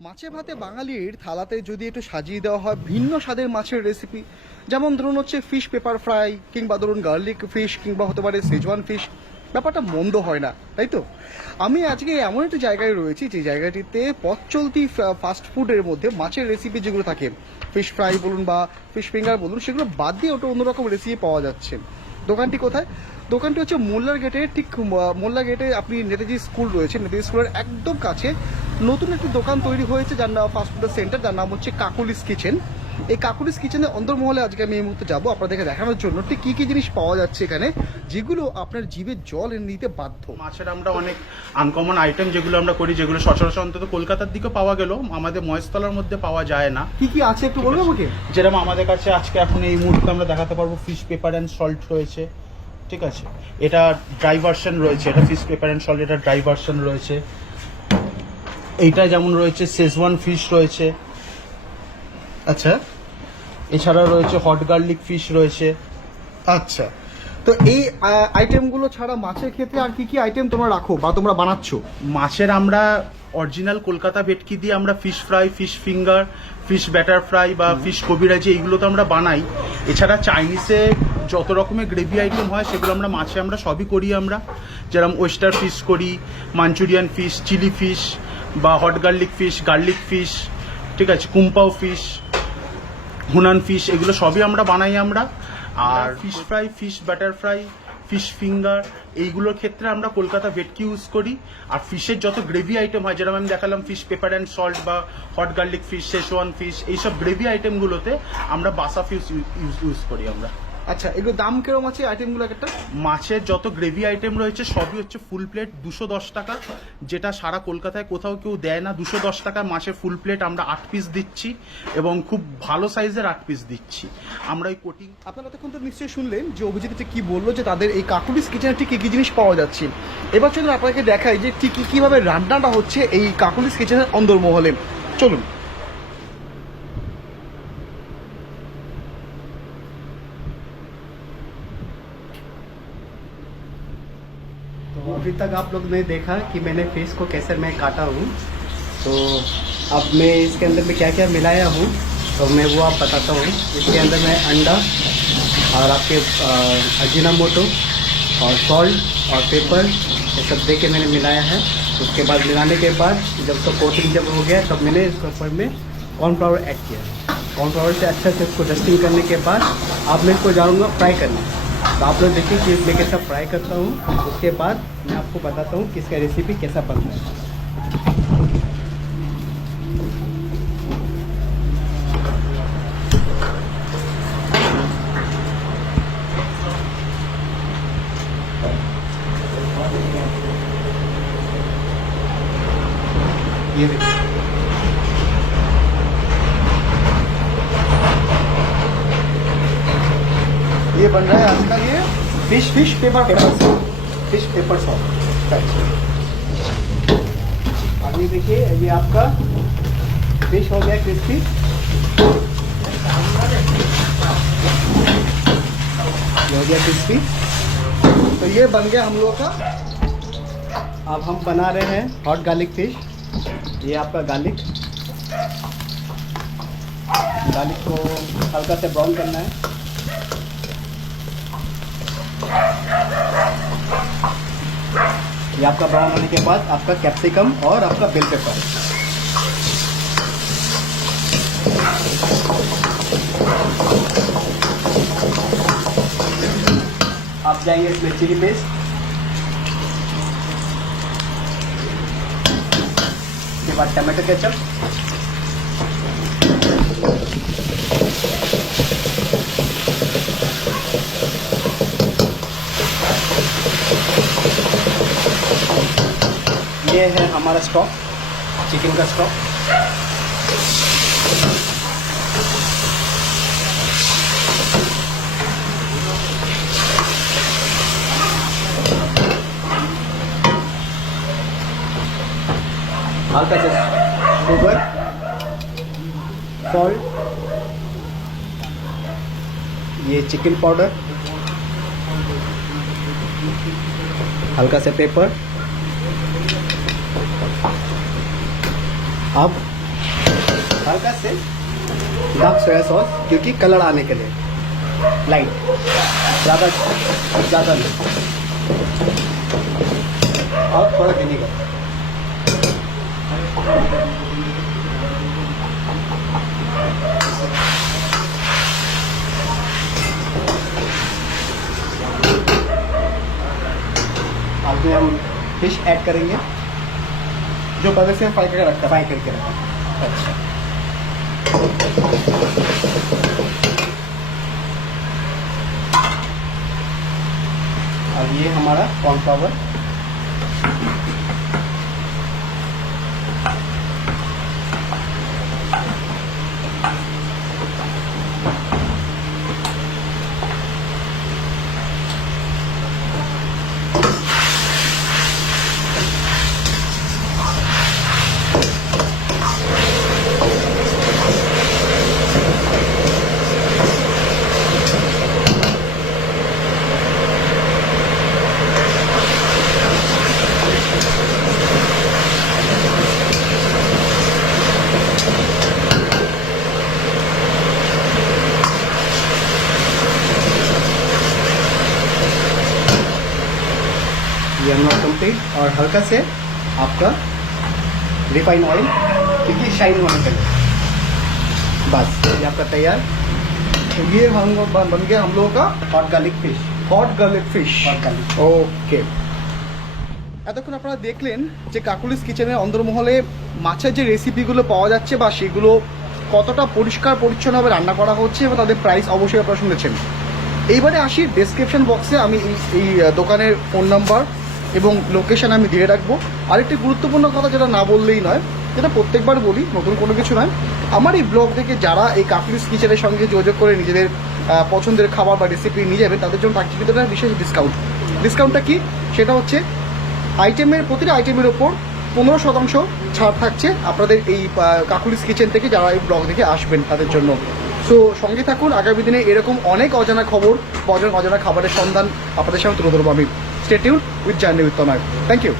মাছে ভাতে বাঙালির থালাতে যদি একটু সাজিয়ে দেওয়া হয় ভিন্ন স্বাদের মাছের রেসিপি, যেমন ধরুন হচ্ছে ফিশ পেপার ফ্রাই, কিংবা ধরুন গার্লিক ফিশ, কিংবা হতে পারে সেজওয়ান ফিশ, ব্যাপারটা মন্দ হয় না, তাই তো? আমি আজকে এমন একটি জায়গায় রয়েছি যে জায়গাটিতে পথ চলতি ফাস্ট ফুডের মধ্যে মাছের রেসিপি যেগুলো থাকে, ফিশ ফ্রাই বলুন বা ফিশ ফিঙ্গার বলুন, সেগুলো বাদ দিয়ে ওটা অন্যরকম রেসিপি পাওয়া যাচ্ছে। দোকানটি কোথায়? দোকানটি হচ্ছে মোল্লার গেটে, ঠিক মোল্লা গেটে আপনি নেতাজি স্কুল রয়েছে, নেতাজি স্কুলের একদম কাছে নতুন একটি দোকান তৈরি হয়েছে যার নাম ফাস্টফুডের সেন্টার, যার নাম হচ্ছে কাকুলিস কিচেন। এই কাকুলিস কিচেনের অন্দরমহলে আজকে আমি এই মুহূর্তে যাবো আপনাদেরকে দেখানোর জন্য ঠিক কী কী জিনিস পাওয়া যাচ্ছে এখানে, যেগুলো আপনার জিভে জল এনে দিতে বাধ্য। মাছের আমরা অনেক আনকমন আইটেম যেগুলো আমরা করি, যেগুলো সচরাচর অন্তত কলকাতার দিকে পাওয়া গেল আমাদের মহেশতলার মধ্যে পাওয়া যায় না। কি কি আছে একটু বলবেন আমাকে? যেরকম আমাদের কাছে আজকে এখন এই মুহূর্তে আমরা দেখাতে পারবো ফিশ পেপার অ্যান্ড সল্ট রয়েছে, ঠিক আছে, এটা ড্রাই ভার্সন রয়েছে, এটা ফিশ পেপার অ্যান্ড সল্ট, এটা ড্রাই ভার্সন রয়েছে। এইটা যেমন রয়েছে শেজওয়ান ফিশ রয়েছে, আচ্ছা এছাড়া রয়েছে হট গার্লিক ফিশ রয়েছে। আচ্ছা, তো এই আইটেমগুলো ছাড়া মাছের ক্ষেত্রে আর কি কি আইটেম তোমরা রাখো বা তোমরা বানাচ্ছ? মাছের আমরা অরিজিনাল কলকাতা ভেটকি দিয়ে আমরা fish fry, fish finger, fish batter fry বা ফিশ কবিরাজি এইগুলো তো আমরা বানাই। এছাড়া চাইনিজে যত রকমের গ্রেভি আইটেম হয় সেগুলো আমরা মাছে আমরা সবই করি। আমরা যেরকম ওয়েস্টার ফিশ করি, মাঞ্চুরিয়ান ফিশ, চিলি ফিশ বা হট গার্লিক ফিশ, ঠিক আছে, কুম্পাও ফিশ, হুনান ফিশ, এগুলো সবই আমরা বানাই আমরা। আর fish fry, fish batter fry, fish finger, এইগুলোর ক্ষেত্রে আমরা কলকাতা ভেটকি ইউজ করি। আর ফিশের যত গ্রেভি আইটেম হয়, যেরকম আমি দেখালাম ফিশ পেপার অ্যান্ড সল্ট বা hot garlic fish, schezwan fish, এইসব গ্রেভি আইটেমগুলোতে আমরা বাসা ফিশ ইউজ করি আমরা। আচ্ছা, এগুলো দাম কিরকম আছে আইটেমগুলো একটা? মাছের যত গ্রেভি আইটেম রয়েছে সবই হচ্ছে ফুল প্লেট 210 টাকা, যেটা সারা কলকাতায় কোথাও কেউ দেয় না। 210 টাকা মাছের ফুল প্লেট আমরা 8 পিস দিচ্ছি এবং খুব ভালো সাইজের 8 পিস দিচ্ছি আমরা। এই কোটিং আপনারা তখন তো নিশ্চয়ই শুনলেন যে অভিজিৎ কি বললো, যে তাদের এই কাকুলিস কিচেনে ঠিক কী কী জিনিস পাওয়া যাচ্ছে। এবার চলুন আপনাকে দেখাই যে ঠিক কীভাবে রান্নাটা হচ্ছে এই কাকুলিস কিচেনের অন্দরমহলে। চলুন। तो अभी तक आप लोग ने देखा कि मैंने फिश को कैसे मैं काटा हूँ। तो अब मैं इसके अंदर में क्या क्या मिलाया हूँ तो मैं वो आप बताता हूँ। इसके अंदर मैं अंडा और आपके अजीनामोटो और सॉल्ट और पेपर ये सब दे के मैंने मिलाया है। उसके बाद मिलाने के बाद जब तो कोटिंग जब हो गया तब मैंने इसके ऊपर में कॉर्नफ्लावर ऐड किया। कॉर्नफ्लावर से अच्छे से इसको डस्टिंग करने के बाद अब मैं इसको जाऊँगा फ्राई करने। तो आप लोग देखिए कि मैं कैसा फ्राई करता हूँ। उसके बाद मैं आपको बताता हूँ कि इसका रेसिपी कैसा बनता है। ये देखिए ये बन रहा है आज का ये फिश पेपर सॉस। अब ये देखिए ये आपका फिश हो गया क्रिस्पी। ये हो गया क्रिस्पी। तो ये बन गया हम लोगों का। अब हम बना रहे हैं हॉट गार्लिक फिश। ये आपका गार्लिक को हल्का से ब्राउन करना है। ये आपका ब्राउन होने के बाद आपका कैप्सिकम और आपका बेल पेपर। आप जाएंगे इसमें चिली पेस्ट, उसके बाद टमाटो केचप, ये है हमारा स्टॉक, चिकन का स्टॉक। हल्का सा शुगर, सॉल्ट, ये चिकन पाउडर, हल्का सा पेपर। अब हल्का से डार्क सोया सॉस, क्योंकि कलर आने के लिए लाइट, ज़्यादा ज़्यादा नहीं, और थोड़ा विनीगर। अब में हम फिश ऐड करेंगे, जो पहले से फ्राई करके रखा फ्राई करके रखा। अच्छा, अब ये हमारा कॉर्नफ्लावर, ये हमारा कंप्लीट। और हल्का से आपका रिफाइन ऑयल, क्योंकि शाइन होने के लिए। बस ये आपका तैयार। तो ये हम बन गया हम लोगों का hot garlic fish. Hot garlic fish. Hot garlic. Okay, এতক্ষণ আপনারা দেখলেন যে কাকুলিস কিচেনের অন্দরমহলে মাছের যে রেসিপিগুলো পাওয়া যাচ্ছে বা সেগুলো কতটা পরিষ্কার পরিচ্ছন্নভাবে রান্না করা হচ্ছে এবং তাদের প্রাইস অবশ্যই আপনারা শুনেছেন। এইবারে আসি, ডেসক্রিপশন বক্সে আমি এই দোকানের ফোন নাম্বার এবং লোকেশন আমি দিয়ে রাখবো। আরেকটি গুরুত্বপূর্ণ কথা যেটা না বললেই নয়, যেটা প্রত্যেকবার বলি, নতুন কোনো কিছু নয়, আমার এই ব্লগ থেকে যারা এই কাকুলিস কিচেনের সঙ্গে যোগাযোগ করে নিজেদের পছন্দের খাবার বা রেসিপি নিয়ে যাবেন তাদের জন্য থাকছে কিন্তু একটা বিশেষ ডিসকাউন্ট। ডিসকাউন্টটা কি? সেটা হচ্ছে প্রতিটা আইটেমের ওপর 15% ছাড় থাকছে আপনাদের এই কাকুলিস কিচেন থেকে যারা এই ব্লগ দেখে আসবেন তাদের জন্য। সো সঙ্গে থাকুন, আগামী দিনে এরকম অনেক অজানা খবর, অজানা খাবারের সন্ধান আপনাদের সামনে তুলে ধরবো আমি। Stay tune with journey with Tanay. Thank you.